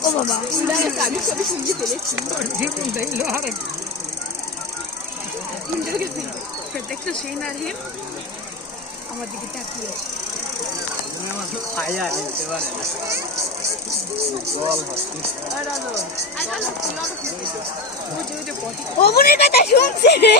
ও বাবা আমি সবই শুনতে পেরেছি দেখছো সেই নারহিম আমার দিকে তাকিয়ে ও মনের কথা শুনছে রে